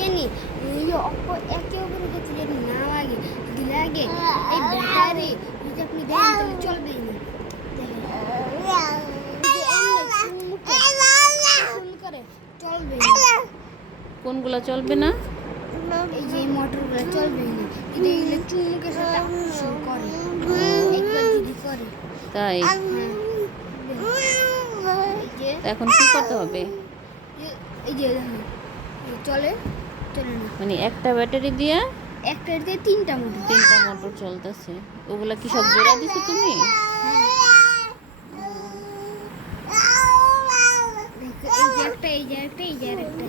জানি একে অপরের কাছে জানি না লাগে যদি লাগে এই ব্যাটারি যদি আপনি দেন তাহলে চলবে না করে চলবে কোনগুলা চলবে না? এই যে মোটরগুলো চলবে না যদি এগুলো চুমুকের সাথে আকর্ষণ করে একবার যদি করে তাই এখন কি করতে হবে? এই যে চলে চলে না মানে একটা ব্যাটারি দিয়ে একটার দিয়ে তিনটা মোটর চলতেছে। ওগুলা কি সব জোড়া দিছো তুমি? এই যে একটা এই যে একটা এই যে একটা